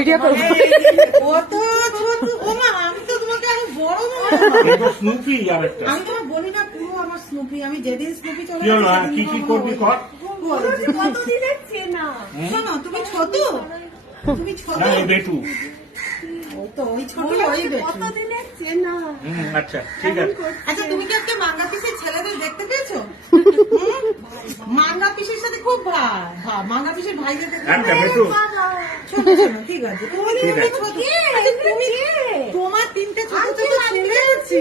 Video করবো। কত ছোট ও মা, আমি তো তোমাকে আরো বড় মনে হয়। স্নুপি আর একটা আমি তোমার বলি না, পুরো আমার স্নুপি। আমি যেদিন স্নুপি চলে কি হলো, কি কি করবি কর। কতদিনের চেনা। শোনো, তুমি ছোট, তুমি ছোট। না এই বেটু। ওই তো ওই ছোট, ওই বেটু। কতদিনের চেনা। আচ্ছা ঠিক আছে। আচ্ছা, তুমি কি আজকে মাঙ্গা পিসের ছেলেদের দেখতে পেয়েছো? মাঙ্গা পিসের সাথে খুব মাঙ্গা পিসের ভাইদের দেখতে একটা বেটু। শোনো শোনো, ঠিক আছে, ঠিক আছে। আচ্ছা, তুমি তোমার তিনটে ছোট ছোট ছেলে আছে।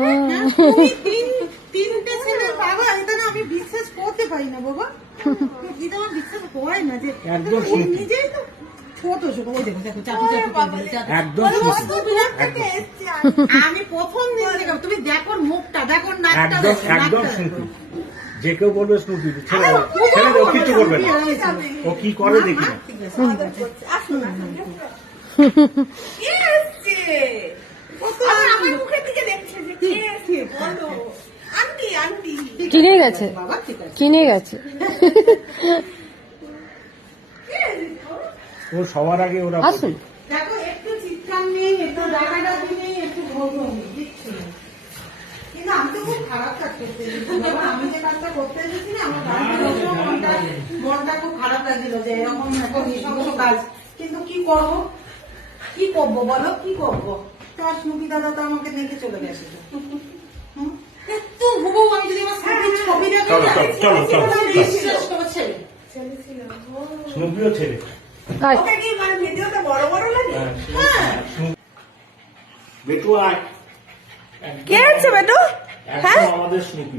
হ্যাঁ, তুমি তিনটে ছেলের বাবা, এটা না আমি বিশ্বাস করতে পারি না বাবা। এটা আমার বিশ্বাস হয় না যে একদম ও নিজেই তো ছোট ছোট। ওই দেখো দেখো, চাটু চাটু করে দিল, চাটু। একদম আমি প্রথম দিন থেকে, তুমি দেখো মুখটা, দেখো নাকটা, একদম দেখো একদম নাকটা স্নুপি। দেখো। যে কেউ বলবে স্নুপি, ছেলে ছেলেদের ও কিছু করবে না। ও কি করে দেখি না। ঠিক আছে, ঠিক আছে। আসুন আসুন। কে এসছে? আবার আমার মুখের দিকে দেখছে যে কে এসছে বলো। Aunty aunty. কিনে গেছে, বাবা ঠিক আছে। কিনে গেছে। ও সবার আগে ওরা আসুন। দেখো, একটু চিৎকার নেই, একটু ডাকাডাকি নেই, একটু ভোগ নেই, কিচ্ছু নেই। কিন্তু আমি তো খুব খারাপ কাজ করতে এসেছি বাবা। আমি যে কাজটা করতে এসেছি না, আমার বাড়িতে মনটা খুব খারাপ লাগছিল যে এরকম এখন নৃশংস কাজ। কিন্তু কি করবো, কি করবো বলো, কি করবো? তোমার স্নুপি দাদা তো আমাকে দেখে চলে গেছে। একটু হুবহু আমি যদি আমার স্নুপির ছবি দেখি চলো, না, চলো, চলো, চলো। বিশ্বাস করছে। স্নুপিও ছেলে। আয়। ওকে কি মানে ভিডিওটা বড় বড় লাগে? হ্যাঁ, বেটু আয়। কে আছে বেটু? একদম আমাদের স্নুপি।